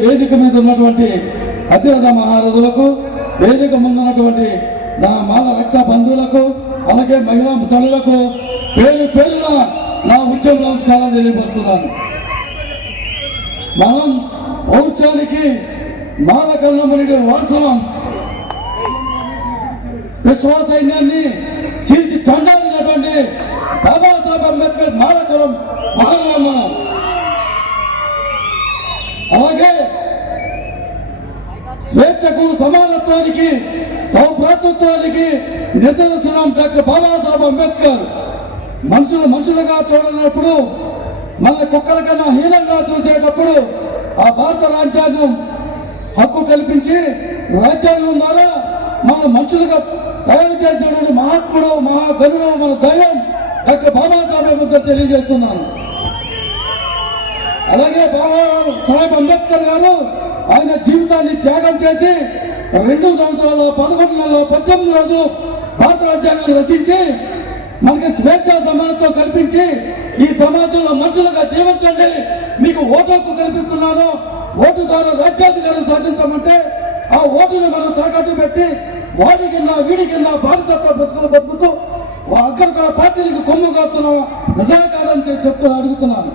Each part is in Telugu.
వేదిక మీద ఉన్నటువంటి అతిరథ మహారథులకు, వేదిక ముందున్నటువంటి నా మాల రక్త బంధువులకు, అలాగే మహిళా తల్లులకు పేరు పేరున నా ఉద్యమ నమస్కారాలు తెలియపరుస్తున్నాను. మనం పౌరుషానికి మాల కన్నమనుడి వారసులం. విశ్వసైన్యాన్ని చీల్చి చండాలినటువంటి బాబాసాహెబ్ అంబేద్కర్ మాల కులం మహానులం మనం. అలాగే స్వేచ్ఛకు, సమానత్వానికి, సౌభ్రాతృత్వానికి నిదర్శనం డాక్టర్ బాబాసాహెబ్ అంబేద్కర్. మనుషులుగా చూడనప్పుడు, మన కుక్కల కన్నా హీనంగా చూసేటప్పుడు ఆ భారత రాజ్యాంగం హక్కు కల్పించి రాజ్యాంగం ద్వారా మన మనుషులుగా తయారు చేసినటువంటి మహాత్ముడు, మహాగనుడు, మన దైవం డాక్టర్ బాబాసాహెబ్ అంబేద్కర్ తెలియజేస్తున్నాను. అలాగే బాబాసాహెబ్ అంబేద్కర్ గారు ఆయన జీవితాన్ని త్యాగం చేసి 2 సంవత్సరాల 11 నెలల 18 రోజులు భారత రాజ్యాంగాన్ని రచించి మనకి స్వేచ్ఛ సమానత్వం కల్పించి ఈ సమాజంలో మనుషులుగా జీవించండి, మీకు ఓటు హక్కు కల్పిస్తున్నాను, ఓటు ద్వారా రాజ్యాధికారం సాధించమంటే ఆ ఓటుని మనం తాకట్టు పెట్టి వాడి కింద వీడి కింద బానిసత్వ బతుకుతూ అగ్రకుల పార్టీలకు కొమ్ము కాస్తున్నాం నిజాకారం చెప్తూ అడుగుతున్నాను.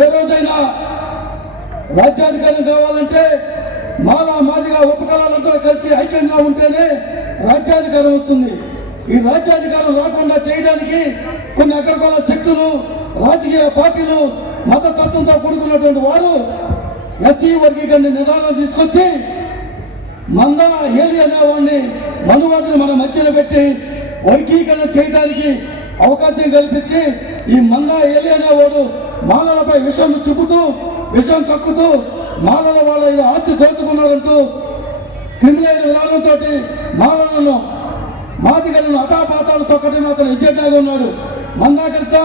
ఏ రోజైనా రాజ్యాధికారం కావాలంటే మాదిగా ఉపకులాలందరూ కలిసి ఐక్యంగా ఉంటేనే రాజ్యాధికారం వస్తుంది. ఈ రాజ్యాధికారం రాకుండా చేయడానికి కొన్ని అగ్రకుల శక్తులు, రాజకీయ పార్టీలు, మతతత్వంతో కూడుకున్నటువంటి వారు ఎస్సీ వర్గీకరణ నిదానం తీసుకొచ్చి మందా ఏలి అనేవాడిని, మనువాదిని మన మధ్యన పెట్టి వర్గీకరణ చేయడానికి అవకాశం కల్పించి ఈ మందా ఏలి అనేవాడు మాలలపై విషం చూపుతూ, విషం కక్కుతూ మాలల వాళ్ళ ఇది ఆస్తి దోచుకున్నారంటూ క్రిమినల్ విధానంతో మాలలను, మాదిగలను అతాపాతాలు తొక్కటి మాత్రం ఎజెండాగా ఉన్నాడు. మందా కృష్ణ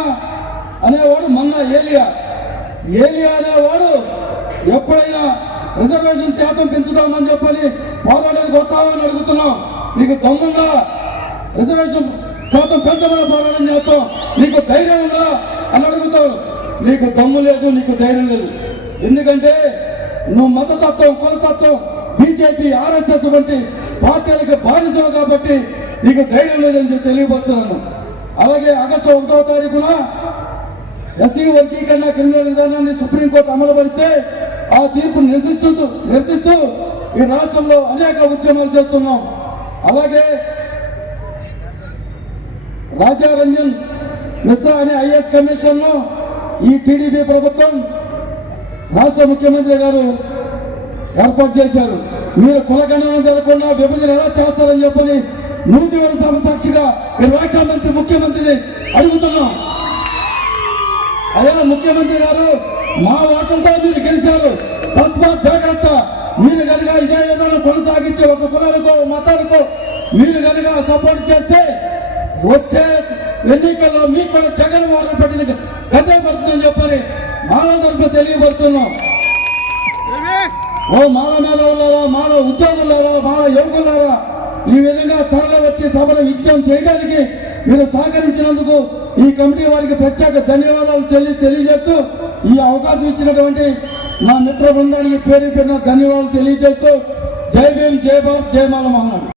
అనేవాడు మందా ఏలియా అనేవాడు ఎప్పుడైనా రిజర్వేషన్ శాతం పెంచుదామని చెప్పని పోరాటానికి వస్తామని అడుగుతున్నాం. నీకు దమ్ముందా? రిజర్వేషన్ శాతం పెంచమని పోరాటం చేస్తాం, నీకు ధైర్యం ఉందా అని అడుగుతాడు. నీకు దమ్ము లేదు, నీకు ధైర్యం లేదు. ఎందుకంటే నువ్వు మతతత్వం, కులతత్వం, బీజేపీ, ఆర్ఎస్ఎస్ వంటి పార్టీలకు బానిసవు కాబట్టి నీకు ధైర్యం లేదని తెలియపరుస్తున్నాను. అలాగే ఆగస్టు 1వ తారీఖున ఎస్సీ వర్గీకరణ క్రిమినల్ విధానాన్ని సుప్రీంకోర్టు అమలుపరిస్తే ఆ తీర్పును నిరసిస్తూ ఈ రాష్ట్రంలో అనేక ఉద్యమాలు చేస్తున్నాం. అలాగే రాజారంజన్ మిశ్రా అనే ఐఏఎస్ కమిషన్ ఈ టీడీపీ ప్రభుత్వం, రాష్ట్ర ముఖ్యమంత్రి గారు ఏర్పాటు చేశారు. మీరు కులగణన జరగకుండా విభజన ఎలా చేస్తారని చెప్పని నూజివీడు సభ సాక్షిగా ఈ రాష్ట్ర ముఖ్యమంత్రిని అడుగుతున్నాం. అయ్యా ముఖ్యమంత్రి గారు, మా ఓట్లతో మీరు గెలిచారు, తస్మాత్ జాగ్రత్త. మీరు కనుక ఇదే విధానం కొనసాగించే ఒక కులానికో మతానికో మీరు కనుక సపోర్ట్ చేస్తే వచ్చే ఎన్నికల్లో మీకు కూడా జగన్మోహన్ పట్టిన గతే పడుతుందని చెప్పని మాల తరఫున తెలియపడుతున్నాం. ఓ మాల మేధావులారా, మాల ఉద్యోగులారా, మాల యువకులారా, ఈ విధంగా తరలి వచ్చి సభను విజయం చేయడానికి మీరు సహకరించినందుకు ఈ కమిటీ వారికి ప్రత్యేక ధన్యవాదాలు తెలియజేస్తూ, ఈ అవకాశం ఇచ్చినటువంటి నా మిత్ర బృందానికి పేరు ధన్యవాదాలు తెలియజేస్తూ, జై భీమ్, జై భారత్, జై మాల మహానాడు.